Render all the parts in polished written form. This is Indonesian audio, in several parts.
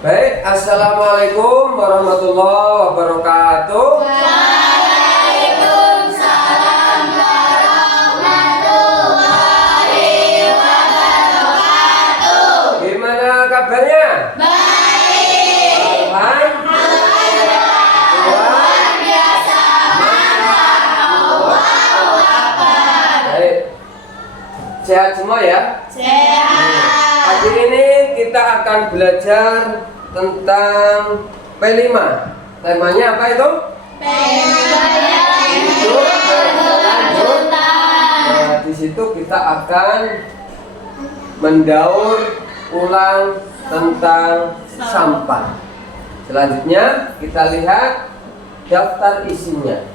Baik, assalamualaikum warahmatullahi wabarakatuh. Waalaikumsalam warahmatullahi wabarakatuh. Gimana kabarnya? Baik. Alhamdulillah. Luar biasa. Mantap. Allahu Akbar. Baik. Sehat semua ya? Sehat. Pagi ini kita akan belajar tentang P5. Temanya apa itu? Nah, di situ kita akan mendaur ulang tentang sampah. Selanjutnya kita lihat daftar isinya.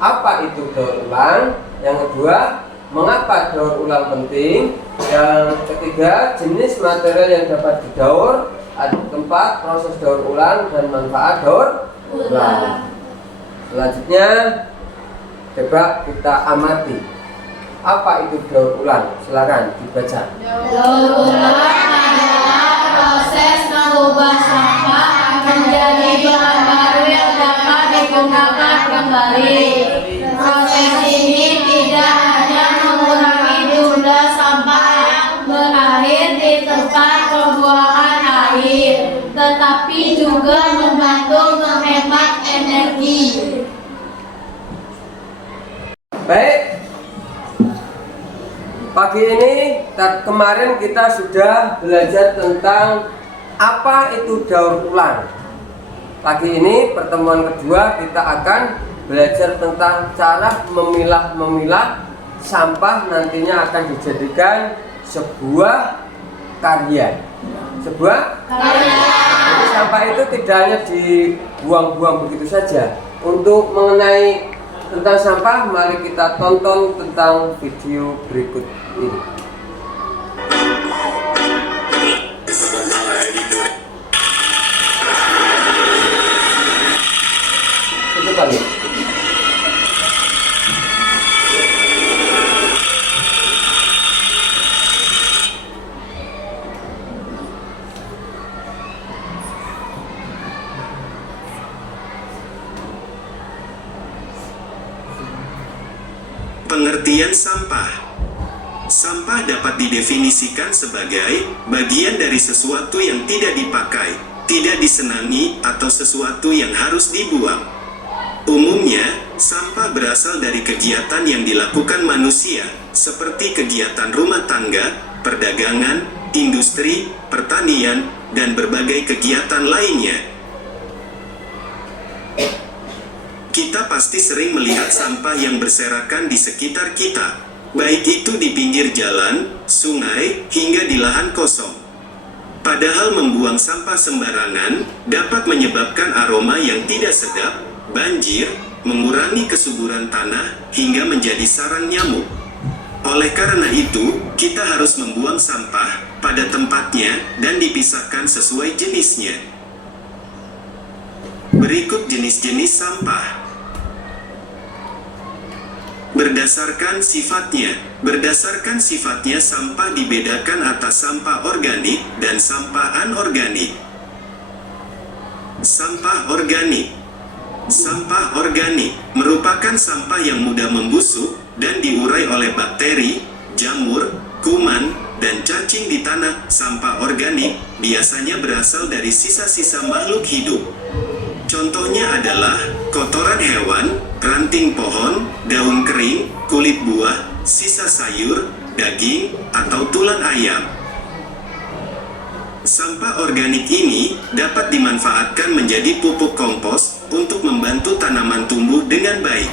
Apa itu daur ulang? Yang kedua, mengapa daur ulang penting? Yang ketiga, jenis material yang dapat didaur. Keempat, proses daur ulang dan manfaat daur ulang. Selanjutnya, coba kita amati. Apa itu daur ulang? Silakan dibaca. Daur ulang adalah proses mengubah sampah menjadi bahan baru yang dapat digunakan kembali. Proses ini tidak hanya mengurangi jumlah sampah yang berakhir di tempat pembuangan air, tetapi juga membantu menghemat energi. Baik. Pagi ini kemarin kita sudah belajar tentang apa itu daur ulang. Pagi ini pertemuan kedua kita akan belajar tentang cara memilah sampah nantinya akan dijadikan sebuah karya. Sebuah karya. Jadi sampah itu tidak hanya dibuang-buang begitu saja. Untuk mengenai tentang sampah, mari kita tonton tentang video berikut ini. Itu kali. Pengertian sampah. Sampah dapat didefinisikan sebagai bagian dari sesuatu yang tidak dipakai, tidak disenangi, atau sesuatu yang harus dibuang. Umumnya, sampah berasal dari kegiatan yang dilakukan manusia, seperti kegiatan rumah tangga, perdagangan, industri, pertanian, dan berbagai kegiatan lainnya. Kita pasti sering melihat sampah yang berserakan di sekitar kita, baik itu di pinggir jalan, sungai, hingga di lahan kosong. Padahal membuang sampah sembarangan dapat menyebabkan aroma yang tidak sedap, banjir, mengurangi kesuburan tanah, hingga menjadi sarang nyamuk. Oleh karena itu, kita harus membuang sampah pada tempatnya dan dipisahkan sesuai jenisnya. Berikut jenis-jenis sampah. Berdasarkan sifatnya sampah dibedakan atas sampah organik dan sampah anorganik. Sampah organik. Sampah organik merupakan sampah yang mudah membusuk dan diurai oleh bakteri, jamur, kuman, dan cacing di tanah. Sampah organik biasanya berasal dari sisa-sisa makhluk hidup. Contohnya adalah kotoran hewan, ranting pohon, daun kering, kulit buah, sisa sayur, daging, atau tulang ayam. Sampah organik ini dapat dimanfaatkan menjadi pupuk kompos untuk membantu tanaman tumbuh dengan baik.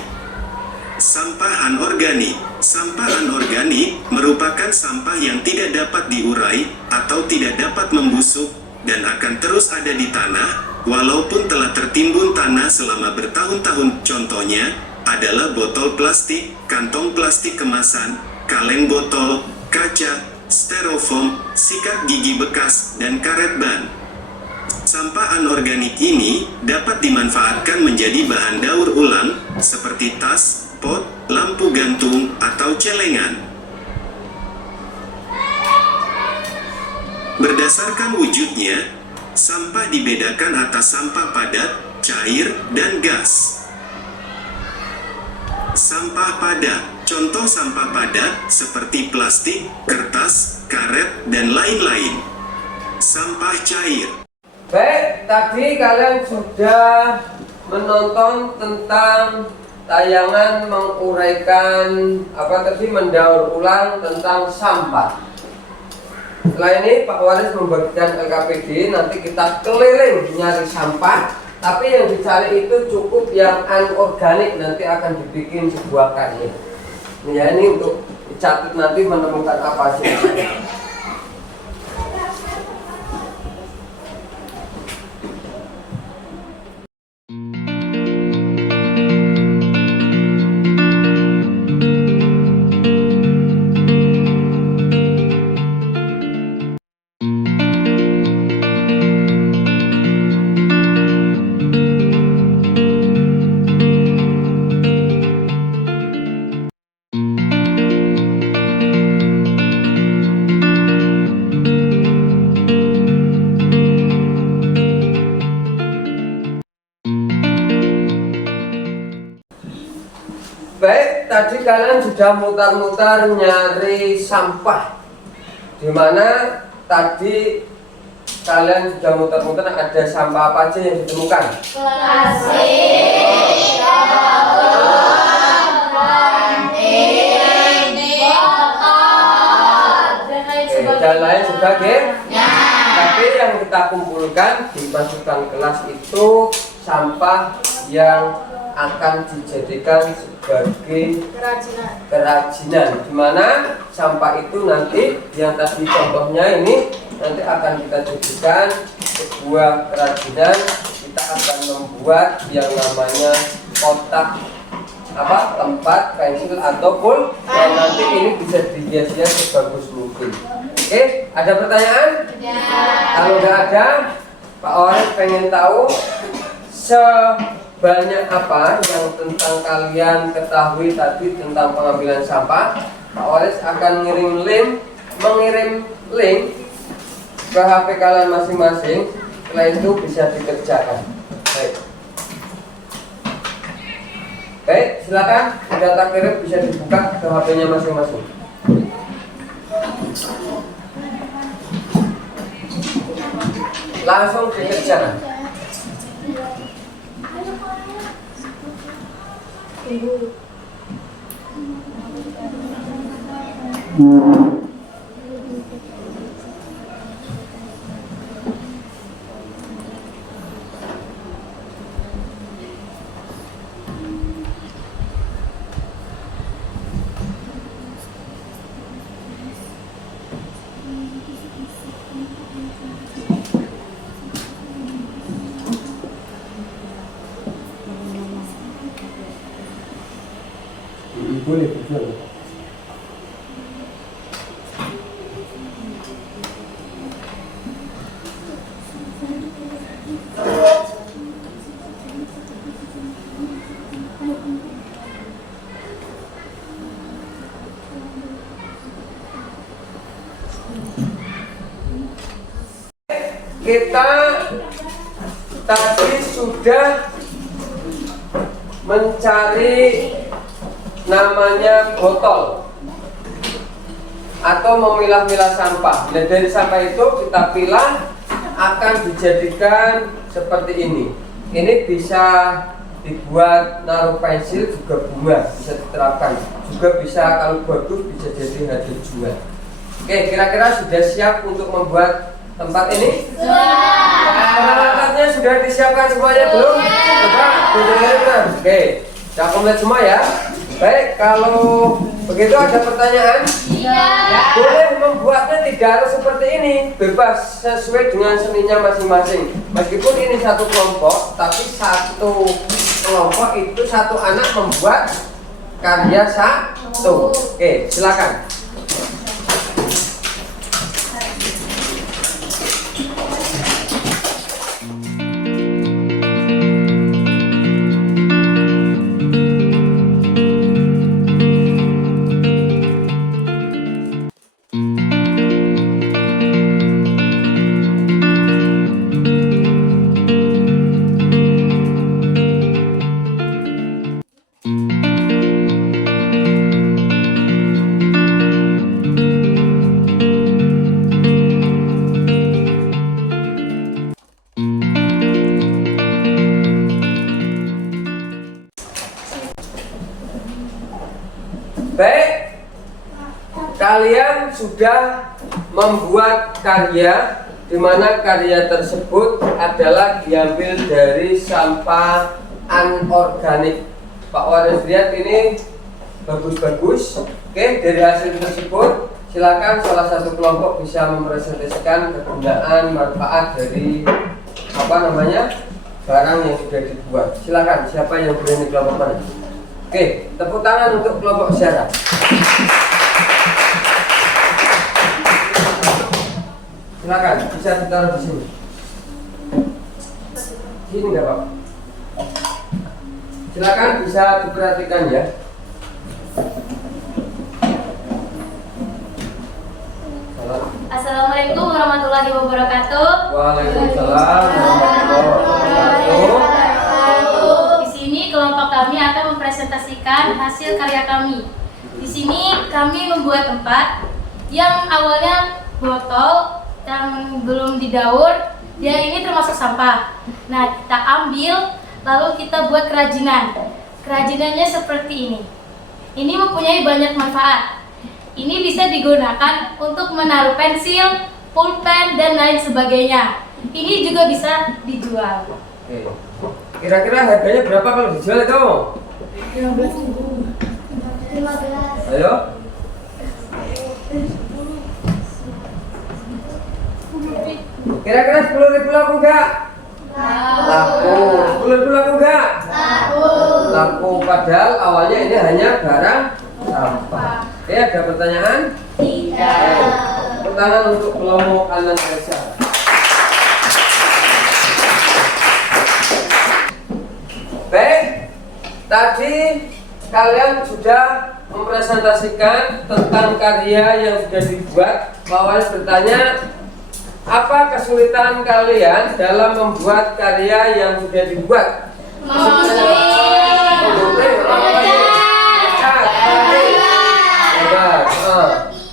Sampah anorganik. Sampah anorganik merupakan sampah yang tidak dapat diurai atau tidak dapat membusuk dan akan terus ada di tanah, walaupun telah tertimbun tanah selama bertahun-tahun. Contohnya adalah botol plastik, kantong plastik kemasan, kaleng botol, kaca, styrofoam, sikat gigi bekas, dan karet ban. Sampah anorganik ini dapat dimanfaatkan menjadi bahan daur ulang, seperti tas, pot, lampu gantung, atau celengan. Berdasarkan wujudnya, sampah dibedakan atas sampah padat, cair, dan gas. Sampah padat, contoh sampah padat seperti plastik, kertas, karet, dan lain-lain. Sampah cair. Baik, tadi kalian sudah menonton tentang tayangan menguraikan mendaur ulang tentang sampah. Setelah ini Pak Waris membagikan LKPD, nanti kita keliling nyari sampah, tapi yang dicari itu cukup yang anorganik, nanti akan dibikin sebuah karya. Ya, ini untuk dicatat nanti menemukan apa sih. Baik, tadi kalian sudah mutar-mutar nyari sampah, dimana tadi kalian sudah muter-muter ada sampah apa aja yang ditemukan? Plastik, galon, ranting, botol, Dan lain sebagainya. Tapi yang kita kumpulkan dimasukkan kelas itu sampah yang akan dijadikan sebagai kerajinan, dimana sampah itu nanti yang tadi contohnya ini nanti akan kita jadikan sebuah kerajinan. Kita akan membuat yang namanya kotak tempat pensil atau pulpen, dan nanti ini bisa dihias-hias sebagus mungkin. Oke, ada pertanyaan? Ya. Kalau nggak ada, Pak Waris pengen tahu sebanyak apa yang tentang kalian ketahui tadi tentang pengambilan sampah. Pak Waris akan mengirim link ke HP kalian masing-masing. Setelah itu bisa dikerjakan. Baik, silakan data kirim bisa dibuka ke HP-nya masing-masing. Langsung dikerjakan. Boleh, boleh. Kita tadi sudah mencari namanya botol atau memilah-milah sampah. Dan dari sampah itu kita pilah, akan dijadikan seperti ini. Ini bisa dibuat naruh pensil, juga bunga bisa diterapkan, juga bisa kalau bagus bisa jadi hadiah jual. Oke, kira-kira sudah siap untuk membuat tempat ini? Peralatannya sudah disiapkan semuanya belum? Coba didengarkan. Oke, sudah komplit semua ya. Baik, kalau begitu ada pertanyaan? Iya. Boleh membuatnya tidak harus seperti ini, bebas sesuai dengan seninya masing-masing. Meskipun ini satu kelompok, tapi satu kelompok itu satu anak membuat karya satu. Oke, silakan. Baik, kalian sudah membuat karya di mana karya tersebut adalah diambil dari sampah anorganik. Pak Waris lihat ini bagus-bagus. Oke, dari hasil tersebut silakan salah satu kelompok bisa mempresentasikan kegunaan manfaat dari barang yang sudah dibuat. Silakan, siapa yang berani kelompok mana? Oke, tepuk tangan untuk kelompok Zara. Silakan, bisa ditaruh di sini. Sini nggak Pak? Silakan bisa diperhatikan ya. Assalamualaikum warahmatullahi wabarakatuh. Waalaikumsalam warahmatullahi wabarakatuh. Di sini kelompok kami akan mempresentasikan hasil karya kami. Di sini kami membuat tempat yang awalnya botol yang belum didaur, dia ini termasuk sampah. Nah, kita ambil lalu kita buat kerajinan. Kerajinannya seperti ini. Ini mempunyai banyak manfaat. Ini bisa digunakan untuk menaruh pensil, pulpen, dan lain sebagainya. Ini juga bisa dijual. Oke. Kira-kira harganya berapa kalau dijual itu? 15. Ayo. Kira-kira 10.000 laku enggak? Laku. 10.000 laku enggak? Laku, padahal awalnya ini hanya barang sampah. Oke, ada pertanyaan? Tidak. Pertanyaan untuk kelompok Anan Reza. Baik, tadi kalian sudah mempresentasikan tentang karya yang sudah dibuat. Pak Waris bertanya, apa kesulitan kalian dalam membuat karya yang sudah dibuat?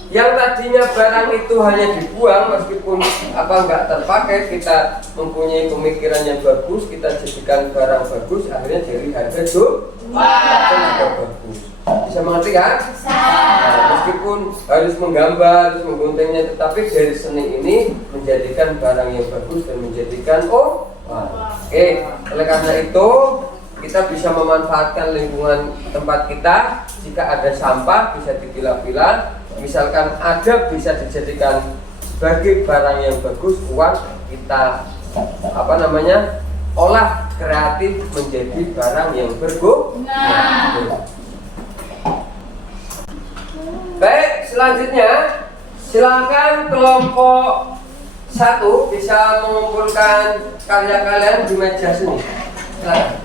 Yang tadinya barang itu hanya dibuang, meskipun nggak terpakai, kita mempunyai pemikiran yang bagus, kita jadikan barang bagus, akhirnya jadi harga juga bagus. Bisa mengerti kan? Nah, meskipun harus menggambar, harus mengguntingnya, tetapi dari seni ini menjadikan barang yang bagus dan menjadikan Oke, oleh karena itu kita bisa memanfaatkan lingkungan tempat kita. Jika ada sampah bisa dipilah-pilah, misalkan ada bisa dijadikan sebagai barang yang bagus, uang kita olah kreatif menjadi barang yang berguna. Baik, selanjutnya silakan kelompok 1 bisa mengumpulkan karya kalian di meja sini. Silakan.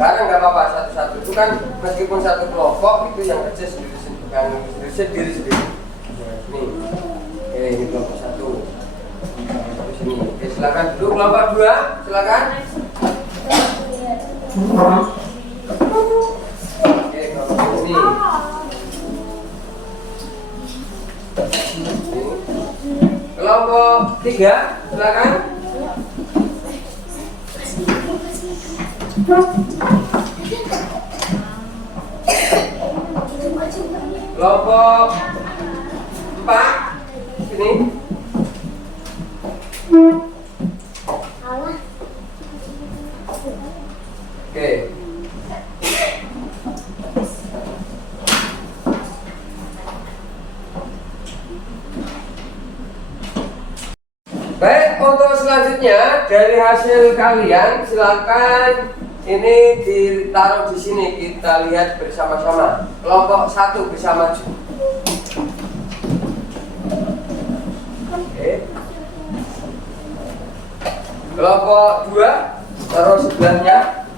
Barang nggak apa-apa, satu-satu. Itu kan meskipun satu kelompok itu yang kerja sendiri-sendiri, bukan sendiri-sendiri. Nih, ini kelompok 1. Sini. Oke, silakan dulu kelompok 2, silakan. Oke, kelompok ini. Kelompok 3, silakan. Kelompok 4, sini. Oke. selanjutnya dari hasil kalian silakan ini ditaruh di sini, kita lihat bersama-sama. Kelompok 1 bisa maju. Oke. Kelompok 2 taruh sebelahnya.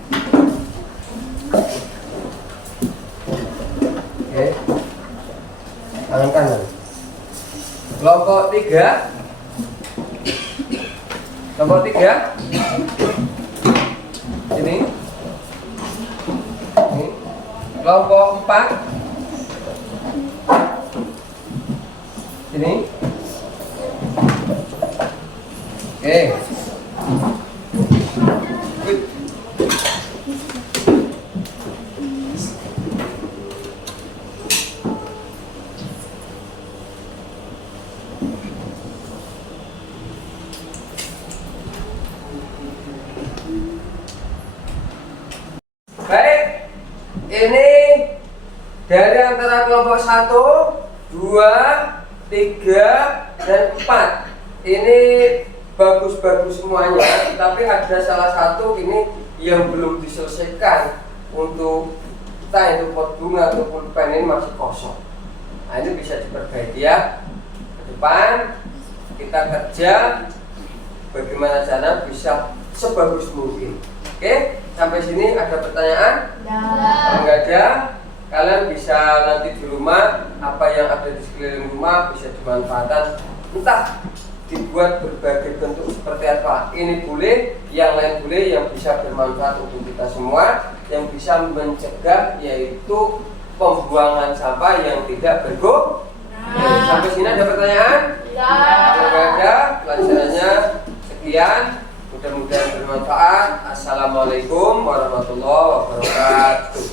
Oke. Tangan kanan. Kelompok 3. Kelompok 3. Ini. Kelompok 4. Ini. Oke. Baik, ini dari antara kelompok 1, 2, 3, dan 4. Ini bagus-bagus semuanya, tapi ada salah satu ini yang belum diselesaikan. Untuk kita itu pot bunga atau pulpen ini masih kosong. Nah, ini bisa diperbaiki ya. Ke depan kita kerja bagaimana cara bisa sebagus mungkin. Oke, sampai sini ada pertanyaan? Kalau nggak ada, kalian bisa nanti di rumah apa yang ada di sekeliling rumah bisa dimanfaatkan, entah dibuat berbagai bentuk seperti apa. Ini boleh, yang lain boleh, yang bisa bermanfaat untuk kita semua, yang bisa mencegah yaitu pembuangan sampah yang tidak berguna. Sampai sini ada pertanyaan? Kalau nggak ada, pelajarannya sekian. Mudah-mudahan bermanfaat. Assalamualaikum warahmatullahi wabarakatuh.